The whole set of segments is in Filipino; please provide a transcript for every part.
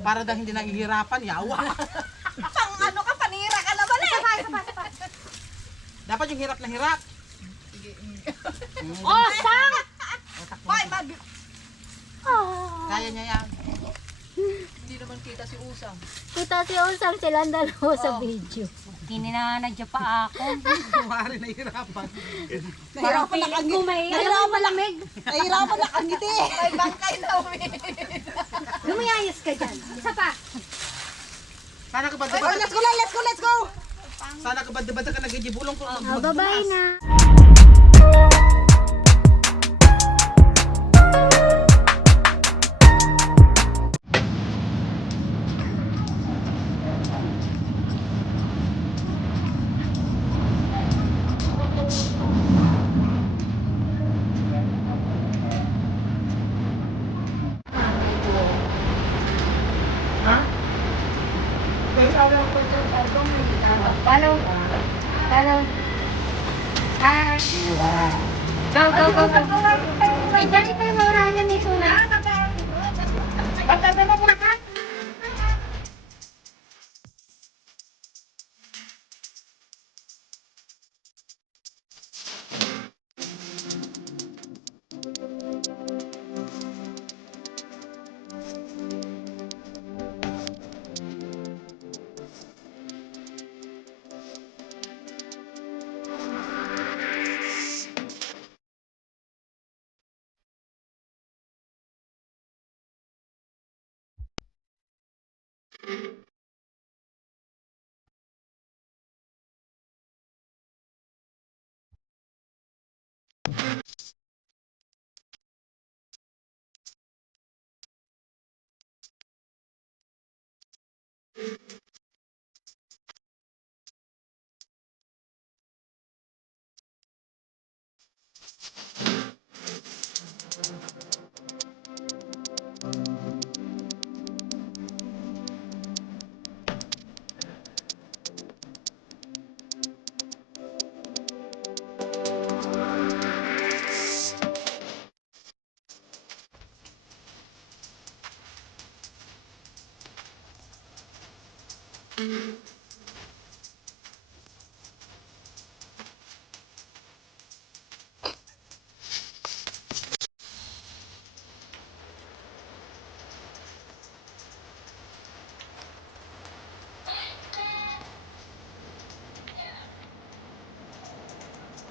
Para daw hindi nahihirapan, yawa. Pang ano ka, panira ka naman eh. Dapat yung hirap na hirap. Oh, sang! Hoy, Kaya niya yan. Hindi naman kita si Usang. Kita si Usang silang dalawa sa video. Kininanadya pa ako. Kumari nahihirapan. Nahirapan na Pilit ko may malamig. Nahirapan na kangiti. May bangkay na Lumayayas ka dyan. Isa pa. Sana ka ba Let's go, let's go. Sana ka ba ka nagigibulong ko. Bye-bye na. Paano? Ah. Go. Ay, dali pa yung maurahan ni Suna. Pagkabala mo na.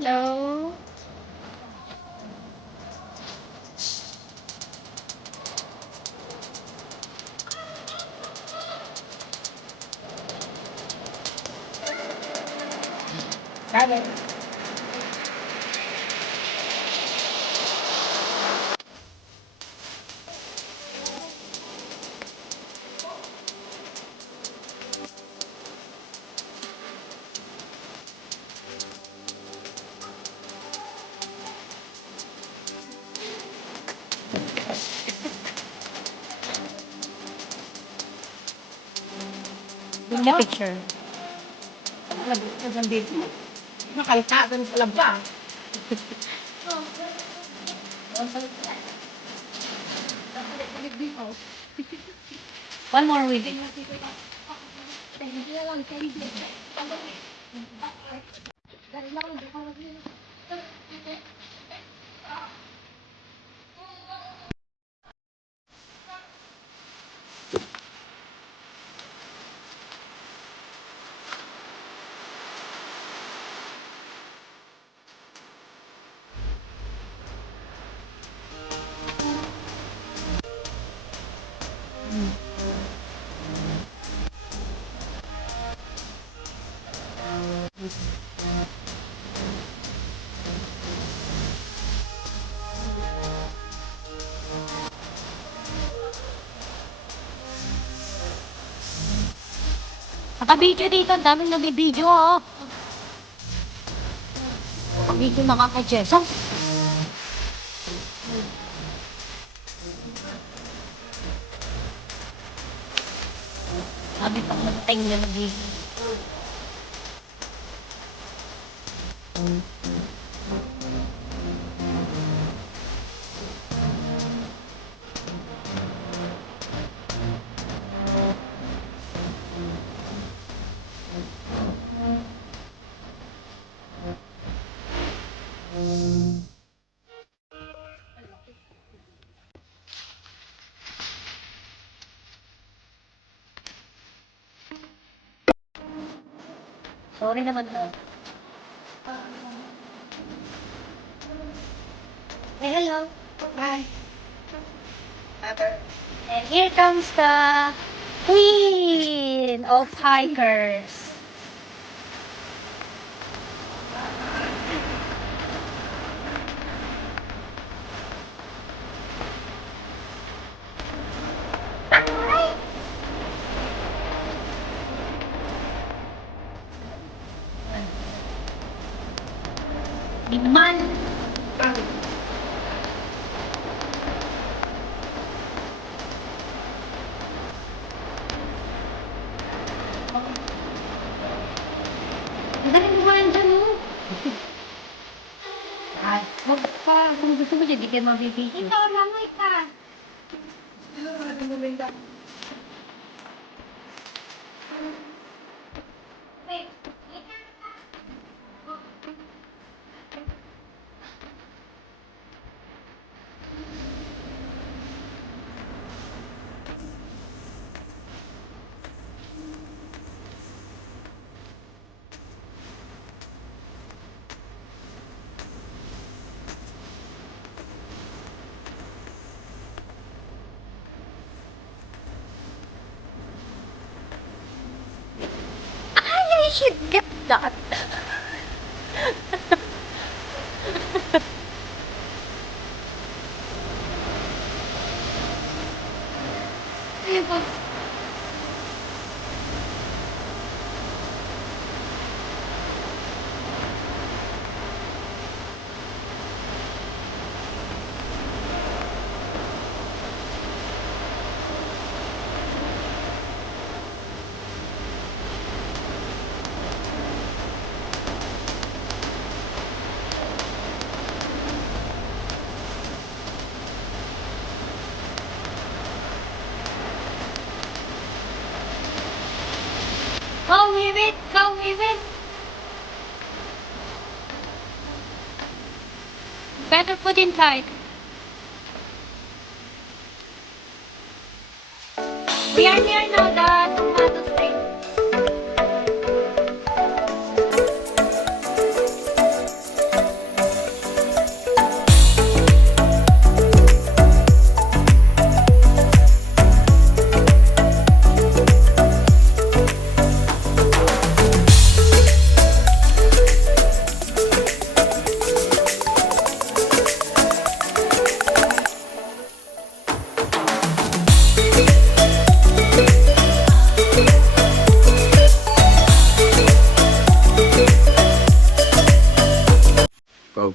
Hello? Bakit? Yung na picture. Nakaltasan pala ba? One more with it. Naka-video dito, ang daming nag-video oh. Naka-video nakaka-Jessa. Sabi pang nagteng na nag-video. Sorry naman po. Hey, hello. Hi. And here comes the queen of hikers. Liman. Ang galing mo lang dyan, oh. Ay, wag pa. Kung gusto mo dyan, di kayo mabibigyan. Ikaw, langoy ka. Wait. I should get that. Go with it, go with it. Better put inside. We are near now, the tomato tree. Go.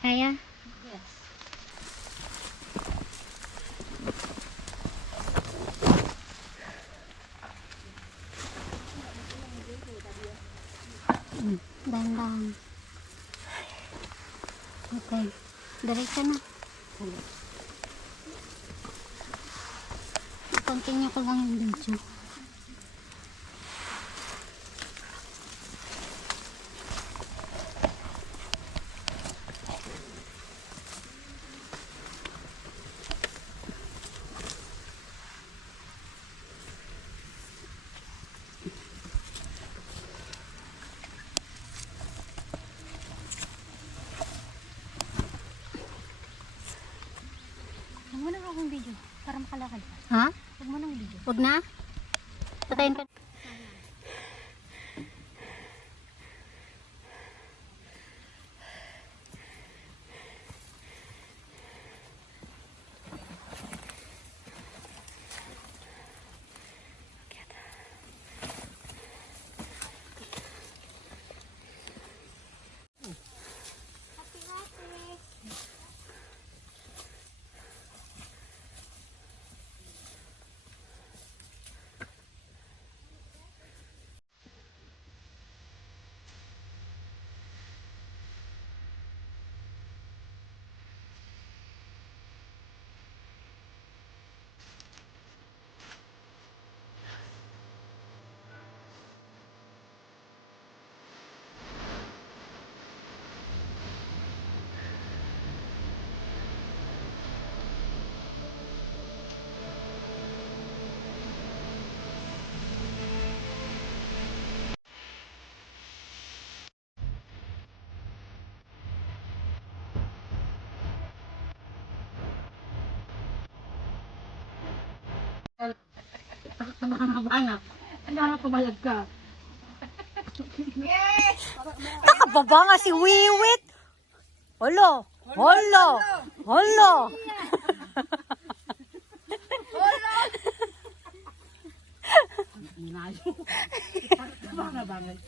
Kaya? Yes. Dahan-dahan. Okay. Diretso na. Continue ko lang yung video. Huwag mo na akong video para makalakad ka. Ha? Huwag mo nang video. Huwag na? Patayin ka. Baba nga si Wiwit. Holo. Holo. Holo. Banga bangay.